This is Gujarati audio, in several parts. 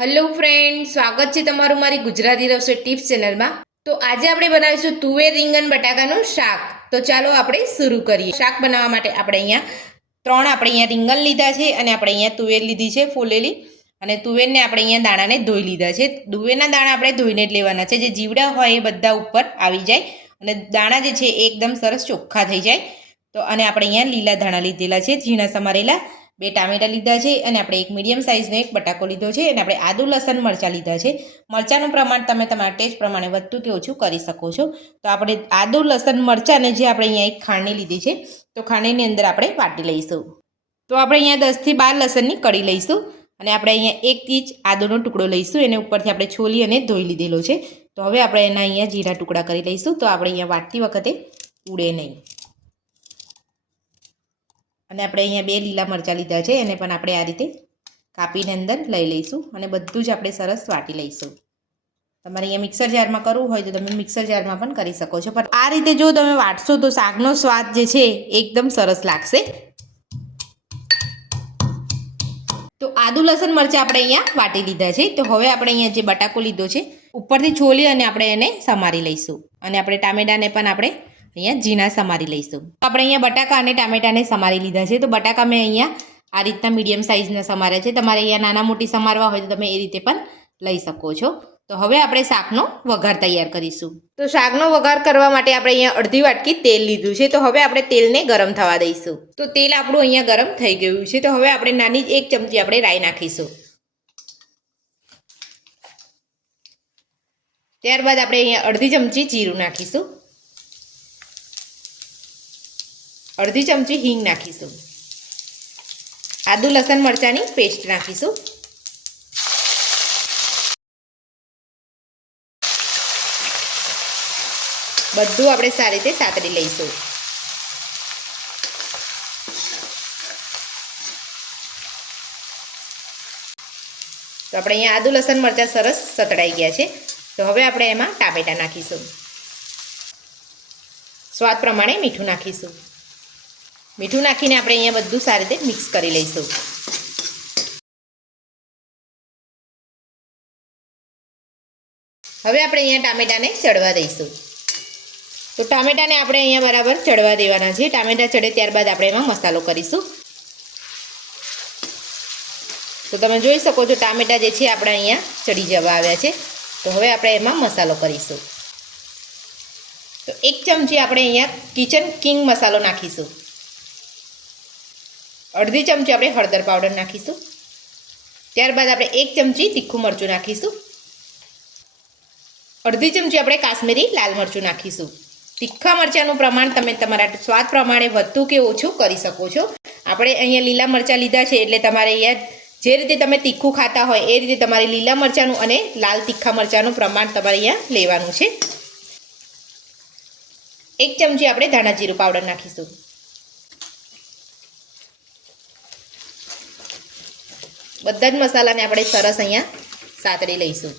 હેલો ફ્રેન્ડ સ્વાગત છે તમારું મારી ગુજરાતી રસોઈ ટિપ્સ ચેનલમાં તો આજે આપણે બનાવીશું તુવેર રીંગણ બટાકાનું શાક. તો ચાલો આપણે શરૂ કરીએ. શાક બનાવવા માટે આપણે અહીંયા ત્રણ આપણે અહીંયા રીંગણ લીધા છે અને આપણે અહીંયા તુવેર લીધી છે ફૂલેલી. અને તુવેરને આપણે અહીંયા દાણાને ધોઈ લીધા છે. તુવેરના દાણા આપણે ધોઈને જ લેવાના છે. જે જીવડા હોય એ બધા ઉપર આવી જાય. અને દાણા જે છે એ એકદમ સરસ ચોખ્ખા થઈ જાય. તો અને આપણે અહીંયા લીલા ધાણા લીધેલા છે. ઝીણા સમારેલા બે ટામેટા લીધા છે અને આપણે એક મીડિયમ સાઇઝનો એક બટાકો લીધો છે અને આપણે આદુ, લસણ, મરચાં લીધા છે. મરચાંનું પ્રમાણ તમે તમારા ટેસ્ટ પ્રમાણે વધતું કે ઓછું કરી શકો છો. તો આપણે આદુ, લસણ મરચાંને જે આપણે અહીંયા એક ખાંડણી લીધી છે, તો ખાંડણીની અંદર આપણે વાટી લઈશું. તો આપણે અહીંયા દસથી બાર લસણની કળી લઈશું અને આપણે અહીંયા એક ઇંચ આદુનો ટુકડો લઈશું. એને ઉપરથી આપણે છોલી અને ધોઈ લીધેલો છે. તો હવે આપણે એના અહીંયા જીરા ટુકડા કરી લઈશું. તો આપણે અહીંયા વાટતી વખતે ઉડે નહીં. અને આપણે અહીંયા બે લીલા મરચાં લીધા છે, એને પણ આપણે આ રીતે કાપીને અંદર લઈ લઈશું અને બધું જ આપણે સરસ વાટી લઈશું. તમારે અહીંયા મિક્સર જારમાં કરવું હોય તો તમે મિક્સર જારમાં પણ કરી શકો છો. પણ આ રીતે જો તમે વાટશો તો શાકનો સ્વાદ જે છે, એકદમ સરસ લાગશે. તો આદુ, લસણ, મરચાં આપણે અહીંયા વાટી લીધા છે. તો હવે આપણે અહીંયા જે બટાકો લીધો છે, ઉપરથી છોલી અને આપણે એને સમારી લઈશું. અને આપણે ટામેટાને પણ આપણે અહીંયા ઝીણા સમારી લઈશું. આપણે અહીંયા બટાકા અને ટામેટાને સમારી લીધા છે. તો બટાકા મેં અહીંયા આ રીતના મીડિયમ સાઇઝના સમાર્યા છે. તમારે અહીંયા નાના મોટી સમારવા હોય તો તમે એ રીતે પણ લઈ શકો છો. તો હવે આપણે શાકનો વઘાર તૈયાર કરીશું. તો શાકનો વઘાર કરવા માટે આપણે અહીંયા અડધી વાટકી તેલ લીધું છે. તો હવે આપણે તેલને ગરમ થવા દઈશું. તો તેલ આપણું અહીંયા ગરમ થઈ ગયું છે. તો હવે આપણે નાની જ એક ચમચી આપણે રાઈ નાખીશું. ત્યારબાદ આપણે અહીંયા અડધી ચમચી જીરું નાખીશું. અડધી ચમચી હિંગ નાખીશું. આદુ, લસણ, મરચાંની પેસ્ટ નાખીશું. બધું આપણે સારી રીતે સાતરી લઈશું. તો આપણે અહીંયા આદુ, લસણ, મરચાં સરસ સતડાઈ ગયા છે. તો હવે આપણે એમાં ટામેટા નાખીશું. સ્વાદ પ્રમાણે મીઠું નાખીશું. મીઠું નાખીને આપણે અહીંયા બધું સારી રીતે મિક્સ કરી લઈશું. હવે આપણે અહીંયા ટામેટાને ચડવા દઈશું. તો ટામેટાને આપણે અહીંયા બરાબર ચડવા દેવાના છે ટામેટા ચડે ત્યારબાદ આપણે એમાં મસાલો કરીશું. તો તમે જોઈ શકો છો ટામેટા જે છે આપણે અહીંયા ચડી જવા આવ્યા છે. તો હવે આપણે એમાં મસાલો કરીશું. તો એક ચમચી આપણે અહીંયા કિચન કિંગ મસાલો નાખીશું. અડધી ચમચી આપણે હળદર પાવડર નાખીશું. ત્યારબાદ આપણે એક ચમચી તીખું મરચું નાખીશું. અડધી ચમચી આપણે કાશ્મીરી લાલ મરચું નાખીશું. તીખા મરચાંનું પ્રમાણ તમે તમારા સ્વાદ પ્રમાણે વધતું કે ઓછું કરી શકો છો. આપણે અહીંયા લીલા મરચાં લીધા છે એટલે તમારે અહીંયા જે રીતે તમે તીખું ખાતા હોય એ રીતે તમારે લીલા મરચાંનું અને લાલ તીખા મરચાંનું પ્રમાણ તમારે અહીંયા લેવાનું છે. એક ચમચી આપણે ધાણા જીરું પાવડર નાખીશું. બધા જ મસાલાને આપણે સરસ અહીંયા સાતડી લઈશું.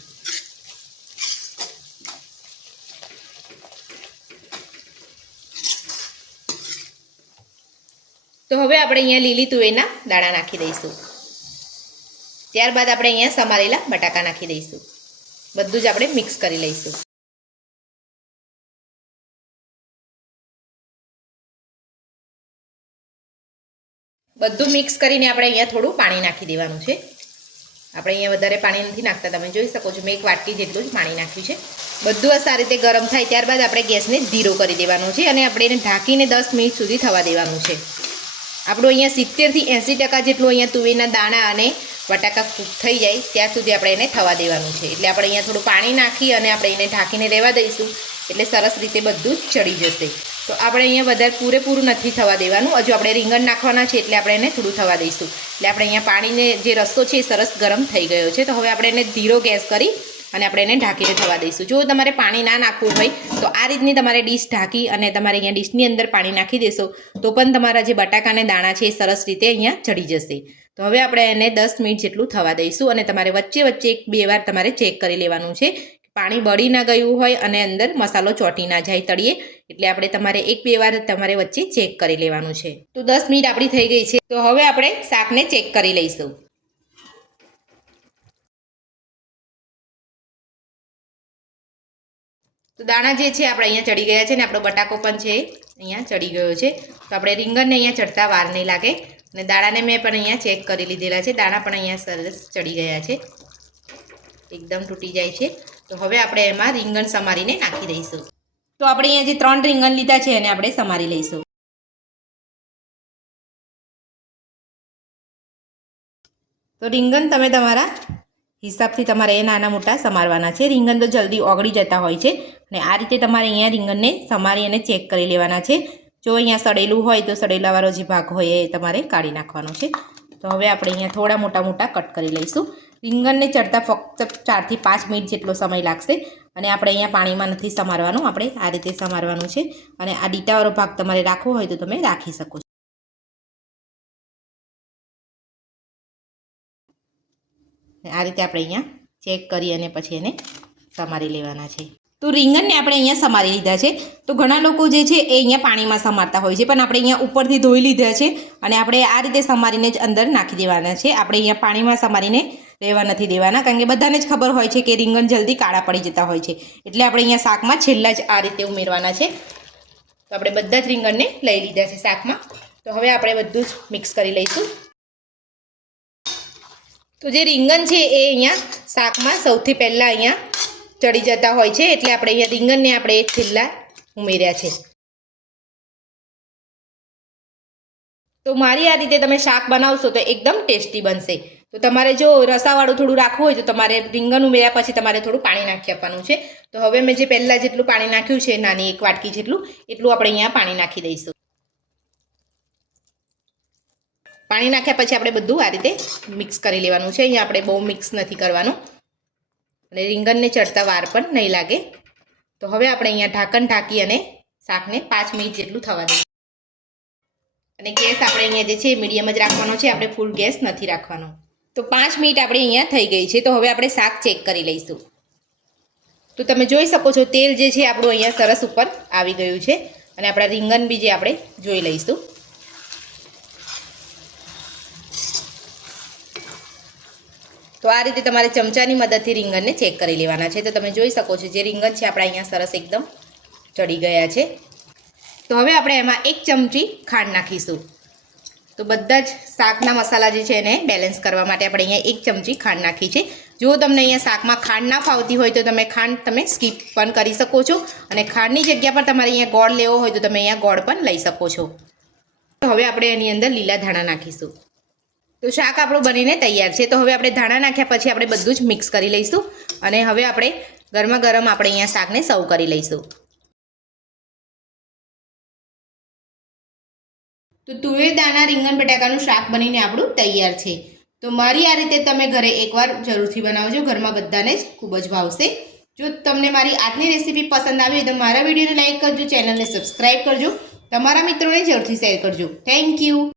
તો હવે આપણે અહીંયા લીલી તુવેરના દાણા નાખી દઈશું. ત્યારબાદ આપણે અહીંયા સમારેલા બટાકા નાખી દઈશું. બધું જ આપણે મિક્સ કરી લઈશું. બધું મિક્સ કરીને આપણે અહીંયા થોડું પાણી નાખી દેવાનું છે. આપણે અહીંયા વધારે પાણી નથી નાખતા. તમે જોઈ શકો છો, મેં એક વાટકી જેટલું જ પાણી નાખ્યું છે. બધું આ સારી રીતે ગરમ થાય ત્યારબાદ આપણે ગેસને ધીરો કરી દેવાનો છે અને આપણે એને ઢાંકીને દસ મિનિટ સુધી થવા દેવાનું છે. આપણું અહીંયા સિત્તેરથી એંસી ટકા જેટલું અહીંયા તુવેરના દાણા અને બટાકા કૂક થઈ જાય ત્યાં સુધી આપણે એને થવા દેવાનું છે. એટલે આપણે અહીંયા થોડું પાણી નાખી અને આપણે એને ઢાંકીને રહેવા દઈશું. એટલે સરસ રીતે બધું ચડી જશે. તો આપણે અહીંયા વધારે પૂરેપૂરું નથી થવા દેવાનું. હજુ આપણે રીંગણ નાખવાના છે એટલે આપણે એને થોડું થવા દઈશું. એટલે આપણે અહીંયા પાણીને જે રસ્તો છે એ સરસ ગરમ થઈ ગયો છે. તો હવે આપણે એને ધીરો ગેસ કરી અને આપણે એને ઢાંકીને થવા દઈશું. જો તમારે પાણી ના નાખવું હોય, તો આ રીતની તમારે ડીશ ઢાંકી અને તમારે અહીંયા ડીશની અંદર પાણી નાખી દેશો, તો પણ તમારા જે બટાકાને દાણા છે એ સરસ રીતે અહીંયા ચડી જશે. તો હવે આપણે એને દસ મિનિટ જેટલું થવા દઈશું અને તમારે વચ્ચે વચ્ચે એક બે વાર તમારે ચેક કરી લેવાનું છે પાણી બળી ના ગયું હોય અને અંદર મસાલો ચોંટી ના જાય તળીએ, એટલે આપણે તમારે એક બે વાર તમારે વચ્ચે ચેક કરી લેવાનું છે. તો દસ મિનિટ આપણી થઈ ગઈ છે. તો હવે આપણે શાકને ચેક કરી લઈશું. તો દાણા જે છે, આપણે અહીંયા ચડી ગયા છે ને, આપણો બટાકો પણ છે, અહીંયા ચડી ગયો છે. તો આપણે રીંગણને અહીંયા ચડતા વાર નહીં લાગે. અને દાણાને મેં પણ અહીંયા ચેક કરી લીધેલા છે. દાણા પણ અહીંયા સરસ ચડી ગયા છે. એકદમ તૂટી જાય છે. તો હવે આપણે એમાં રીંગણ સમારીને નાખી દઈશું. તો આપણે અહીંયા જે ત્રણ રીંગણ લીધા છે એને આપણે સમારી લઈશું. તો રીંગણ તમે તમારા હિસાબથી તમારે એ નાના મોટા સમારવાના છે. રીંગણ તો જલ્દી ઓગળી જતા હોય છે અને આ રીતે તમારે અહીંયા રીંગણને સમારી અને ચેક કરી લેવાના છે. જો અહીંયા સડેલું હોય તો સડેલાવાળો જે ભાગ હોય એ તમારે કાઢી નાખવાનો છે. તો હવે આપણે અહીંયા થોડા મોટા મોટા કટ કરી લઈશું. રીંગણને ચડતા ફક્ત ચારથી પાંચ મિનિટ જેટલો સમય લાગશે. અને આપણે અહીંયા પાણીમાં નથી સમારવાનું, આપણે આ રીતે સમારવાનું છે. અને આ ડીટાવાળો ભાગ તમારે રાખવો હોય તો તમે રાખી શકો છો. આ રીતે આપણે અહીંયા ચેક કરી અને પછી એને સમારી લેવાના છે. તો રીંગણને આપણે અહીંયા સમારી લીધા છે. તો ઘણા લોકો જે છે એ અહીંયા પાણીમાં સમારતા હોય છે, પણ આપણે અહીંયા ઉપરથી ધોઈ લીધા છે. અને આપણે આ રીતે સમારીને જ અંદર નાખી દેવાના છે. આપણે અહીંયા પાણીમાં સમારીને રહેવા નથી દેવાના, કારણ કે બધાને જ ખબર હોય છે કે રીંગણ જલ્દી કાળા પડી જતા હોય છે. એટલે આપણે અહીંયા શાકમાં છેલ્લા જ આ રીતે ઉમેરવાના છે. તો આપણે બધા જ રીંગણને લઈ લીધા છે શાકમાં. તો હવે આપણે બધું જ મિક્સ કરી લઈશું. તો જે રીંગણ છે એ અહીંયા શાકમાં સૌથી પહેલાં અહીંયા ચડી જતા હોય છે, એટલે આપણે અહીંયા રીંગણને આપણે છેલ્લા ઉમેર્યા છે. તો મારી આ રીતે તમે શાક બનાવશો તો એકદમ ટેસ્ટી બનશે. તો તમારે જો રસાવાળું થોડું રાખવું હોય તો તમારે રીંગણ ઉમેર્યા પછી તમારે થોડું પાણી નાખી આપવાનું છે. તો હવે મેં જે પહેલાં જેટલું પાણી નાખ્યું છે, નાની એક વાટકી જેટલું, એટલું આપણે અહીંયા પાણી નાખી દઈશું. પાણી નાખ્યા પછી આપણે બધું આ રીતે મિક્સ કરી લેવાનું છે. અહીંયા આપણે બહુ મિક્સ નથી કરવાનું. અને રીંગણને ચડતા વાર પણ નહીં લાગે. તો હવે આપણે અહીંયા ઢાંકણ ઢાંકી અને શાકને પાંચ મિનિટ જેટલું થવા દઈએ. અને ગેસ આપણે અહીંયા જે છે, મીડિયમ જ રાખવાનો છે. આપણે ફૂલ ગેસ નથી રાખવાનો. તો પાંચ મિનિટ આપણે અહીંયા થઈ ગઈ છે. તો હવે આપણે શાક ચેક કરી લઈશું. તો તમે જોઈ શકો છો, તેલ જે છે આપણું અહીંયા સરસ ઉપર આવી ગયું છે. અને આપણા રીંગણ બી જે આપણે જોઈ લઈશું. તો આ રીતે તમારે ચમચાની મદદથી રીંગણને ચેક કરી લેવાના છે. તો તમે જોઈ શકો છો, જે રીંગણ છે આપણા અહીંયા સરસ એકદમ ચડી ગયા છે. તો હવે આપણે એમાં એક ચમચી ખાંડ નાખીશું. તો બધા જ શાકના મસાલા જે છે એને બેલેન્સ કરવા માટે આપણે અહીંયા એક ચમચી ખાંડ નાખી છે. જો તમને અહીંયા શાકમાં ખાંડ ના ફાવતી હોય તો તમે ખાંડ તમે સ્કીપ પણ કરી શકો છો અને ખાંડની જગ્યા પર તમારે અહીંયા ગોળ લેવો હોય તો તમે અહીંયા ગોળ પણ લઈ શકો છો. હવે આપણે એની અંદર લીલા ધાણા નાખીશું. તો શાક આપણું બનીને તૈયાર છે. તો હવે આપણે ધાણા નાખ્યા પછી આપણે બધું જ મિક્સ કરી લઈશું અને હવે આપણે ગરમા ગરમ આપણે અહીંયા શાકને સર્વ કરી લઈશું. તો તુવેર દાણા, રીંગણ, બટાકાનું શાક બનીને આપણું તૈયાર છે. તો મારી આ રીતે તમે ઘરે એકવાર જરૂરથી બનાવજો. ઘરમાં બધાને જ ખૂબ જ ભાવશે. જો તમને મારી આજની રેસીપી પસંદ આવી તો મારા વિડીયોને લાઇક કરજો, ચેનલને સબસ્ક્રાઈબ કરજો. તમારા મિત્રોને જરૂરથી શેર કરજો. Thank you.